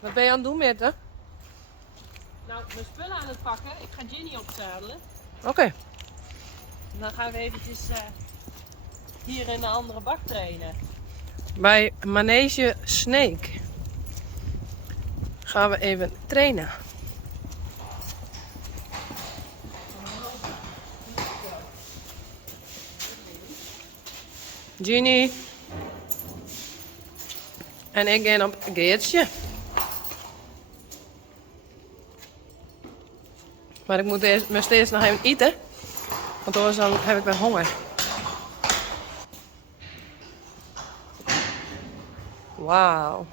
Wat ben je aan het doen, Mette? Nou, mijn spullen aan het pakken. Ik ga Ginny opzadelen. Oké. En dan gaan we eventjes hier in de andere bak trainen. Bij Manege Snake gaan we even trainen. Ginny. En ik ga op Geertje. Maar ik moet eerst nog even eten. Want anders dan heb ik weer honger. Wauw.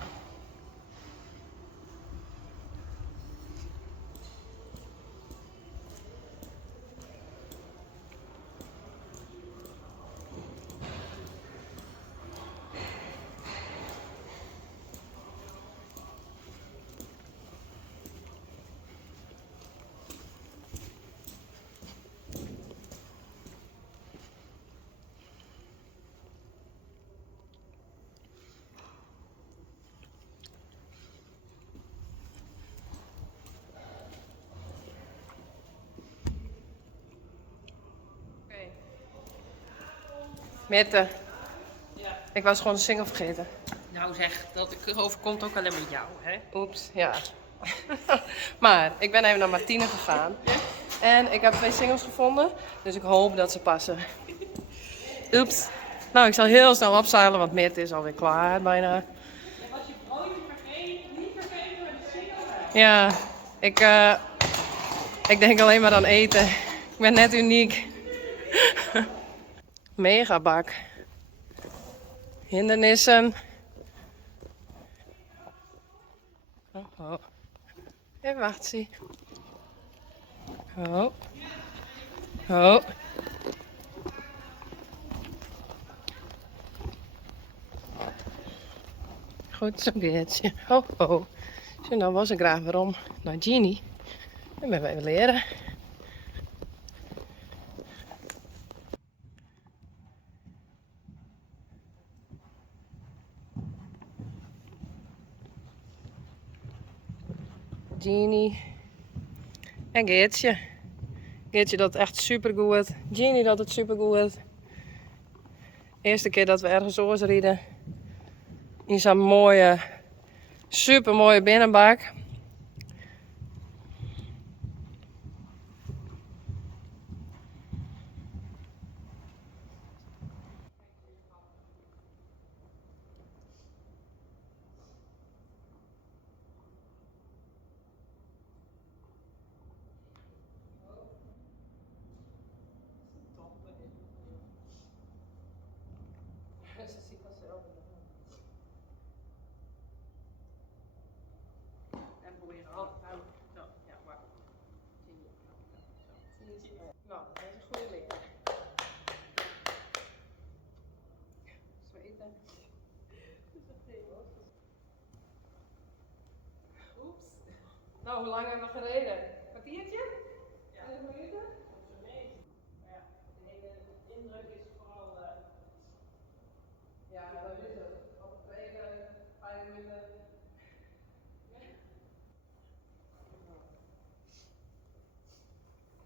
Mette, Ja. ik was gewoon de single vergeten. Nou zeg, dat overkomt ook alleen met jou, hè? Oeps, ja. Maar ik ben even naar Martine gegaan. En ik heb 2 singles gevonden. Dus ik hoop dat ze passen. Oeps. Nou, ik zal heel snel opzeilen, want Mette is alweer klaar bijna. Je was je broodje niet vergeten met de single. Ja, ik denk alleen maar aan eten. Ik ben net uniek. Megabak. Hindernissen. Oh. Even wacht, zie. Oh. Oh. Goed, zo gehtje. Oh, oh. Zo, dan was ik graag weer om naar Ginny. En ben we even leren. Ginny. En Geertje. Geertje dat echt super goed. Ginny dat het super goed. Eerste keer dat we ergens oors rieden. In zo'n mooie, super mooie binnenbak. Ze ziet dat zelf. En proberen altijd. Zo, ja, wacht. Nou, dat is een goede leer. Zweten. Oeps. Nou, hoe lang hebben we gereden? Een kwartiertje? Ja. 20 minuten? Nee. Maar ja, de hele indruk is vooral... Ja, dat is het. Op de tweede 5 minuten.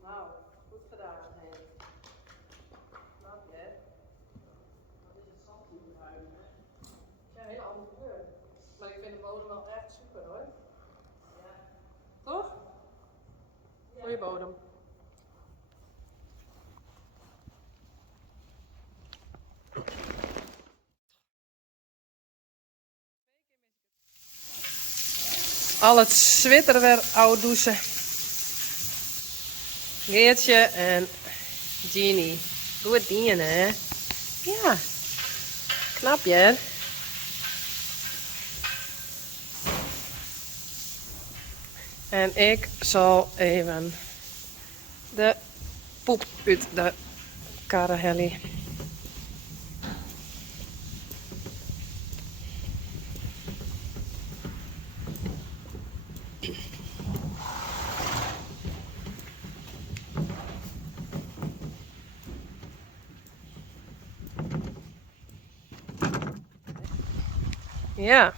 Nou, goed gedaan, Henk. Knap je, hè? Dat is het zand hier ruim, hè? Ja, een hele andere kleur. Maar ik vind de bodem wel echt super, hoor. Ja. Toch? Goeie bodem. Al het zwitteren weer oud douchen. Geertje en Ginny. Goed dienen, hè? Ja. Knap je, hè? En ik zal even de poep uit de karreheli. Ja,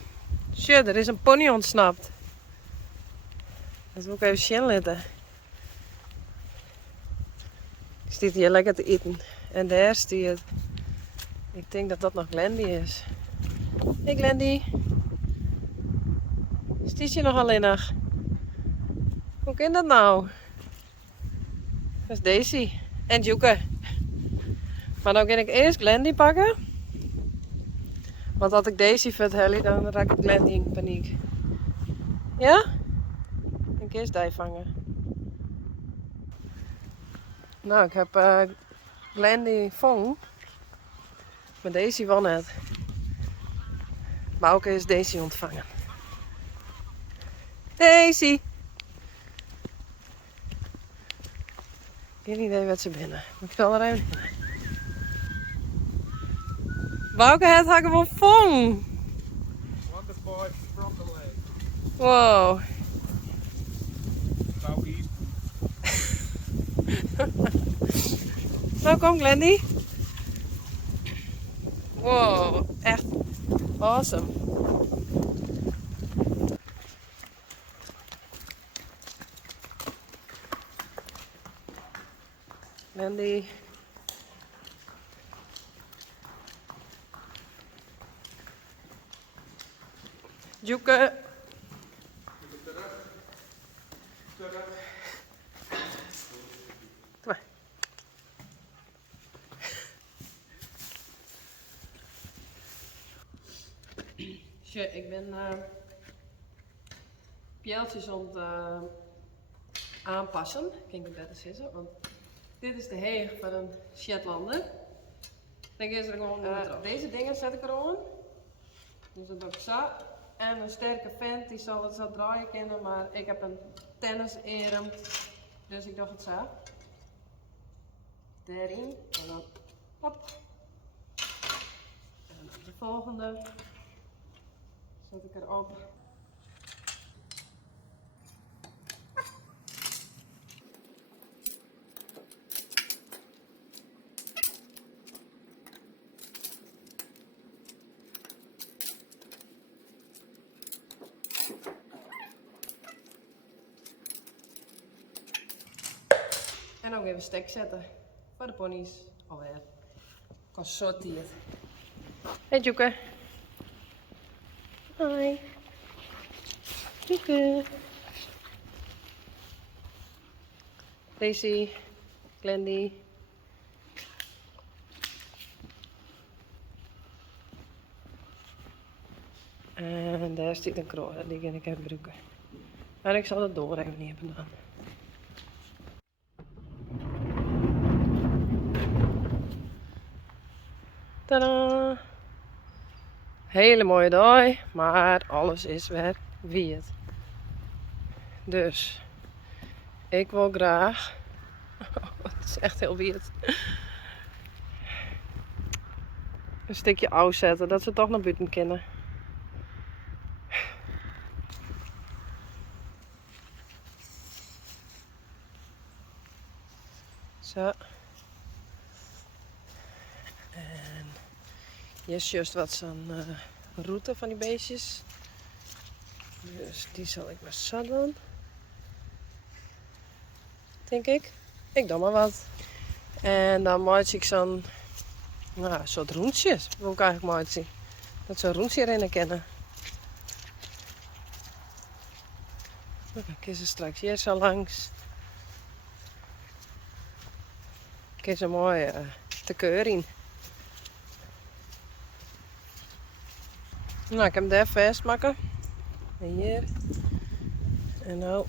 shit, er is een pony ontsnapt. Dat wil ik even zien laten. Die zit hier lekker te eten. En daar stiet. Ik denk dat dat nog Glendy is. Hey Glendy. Stiet je nog alleen nog? Hoe kan dat nou? Dat is Daisy. En Joeke. Maar dan kan ik eerst Glendy pakken. Want als ik Daisy vertel, dan raak ik Glendy in paniek. Ja? Ik ga eerst die vangen. Nou, ik heb Glendy vangen. Maar Daisy won het. Maar ook is Daisy ontvangen. Daisy! Geen idee wat ze binnen. Ik zal er even. Bouke het hakken van vong. Wow. Nou kom Glendy. Wow, echt awesome. Glendy. Joeke. Kom maar. Ik ben pijltjes aan het aanpassen. Kijk ik beter zitten, want dit is de heeg van een Shetlander. Dan is er gewoon deze dingen zet ik eraan. Dus dat doe ik zo. En een sterke vent die zal het zo draaien kunnen, maar ik heb een tennisarm, dus ik doe het zo. Daarin en dan hop. En dan de volgende zet ik erop. En dan even stek zetten voor de ponies alweer gesorteerd. Hey Joeke. Hoi. Joeke. Daisy. Glendy. En daar zit een kroon, die kan ik gebruiken. Maar ik zal het door even niet hebben gedaan. Tadaa! Hele mooie dag, maar alles is weer wierd. Dus ik wil graag. Het is echt heel wierd. Een stukje ouw zetten, dat ze toch naar buiten kunnen. Zo. En hier is juist wat zo'n route van die beestjes. Dus die zal ik maar zo doen. Denk ik. Ik doe maar wat. En dan maak ik zo'n soort roentjes. Wil ik eigenlijk maar zien. Dat zo'n roentje erin kennen. Dan kan ze straks hier zo langs. Kan ze mooi te keur in. Nou, ik heb hem daar vastmaken. En hier. En nou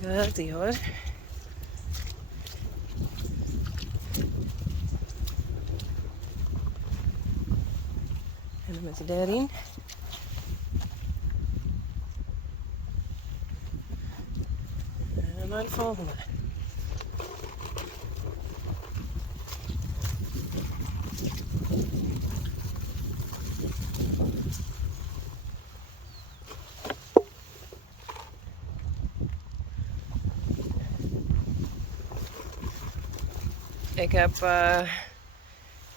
gaat hij hoor. En dan met hij daarin. En naar de volgende. Ik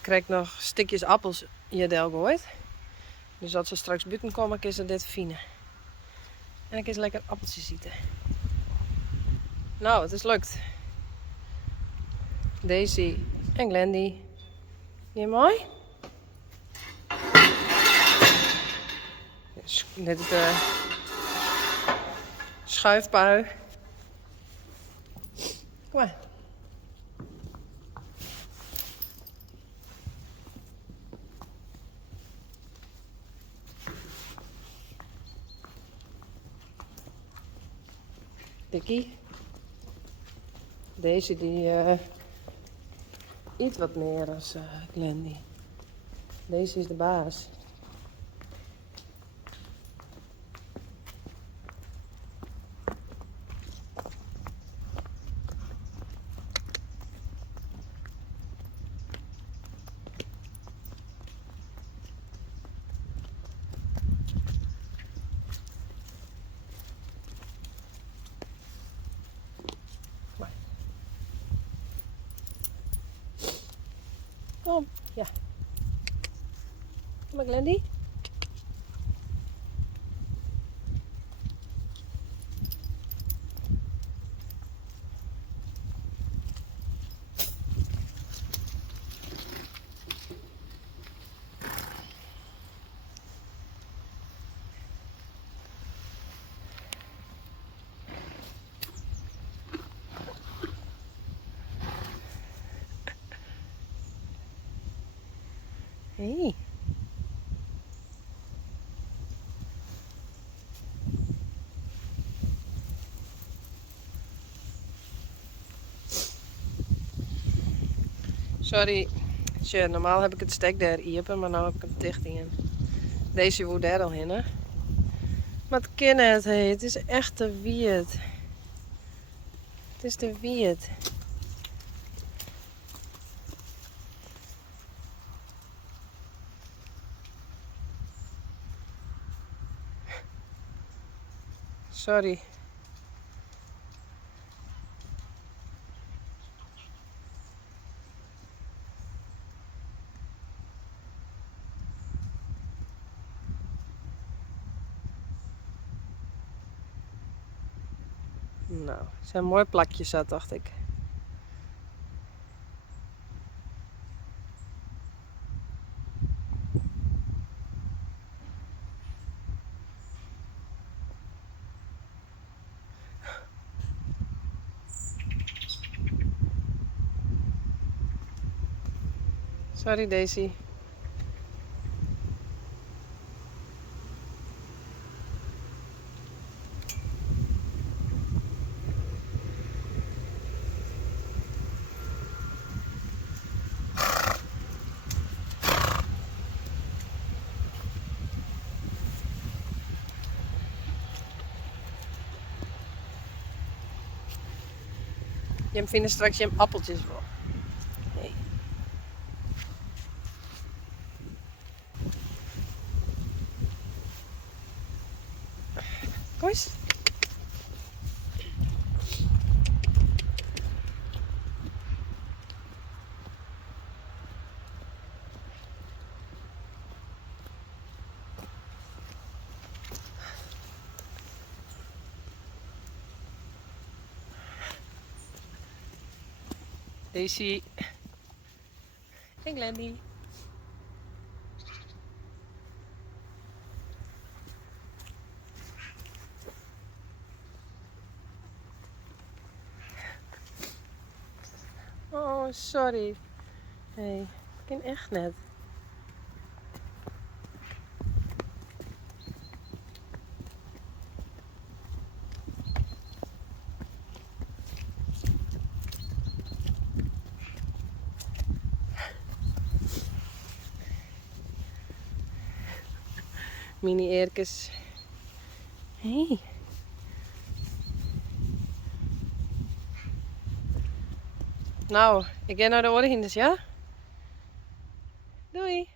krijg nog stukjes appels hier deel gooit. Dus als ze straks buiten komen, is ze dit fine. En ik eens lekker appeltjes eten. Nou, het is lukt. Daisy en Glendy. Niet mooi? Dit is de schuifbui. Kom maar. Dikkie. Deze die iets wat meer als Glendy. Deze is de baas. Kom, ja. Kom maar, Glendy. Hey. Sorry, tja, normaal heb ik het stek daar iepen, maar nu heb ik hem dicht in. Deze woe daar al in, hè? Maar het kan het, hey. Het is echt te weird. Het is te weird. Sorry. Nou, het zijn mooi plakjes dat, dacht ik. Sorry, Daisy. Je vindt straks je appeltjes voor. Hey. Kom eens. Daisy en Glendy. Oh, sorry. Hey, ik ken echt net. Mini eerkes. Hey. Nou, ik ga naar de oorhinders, ja? Doei.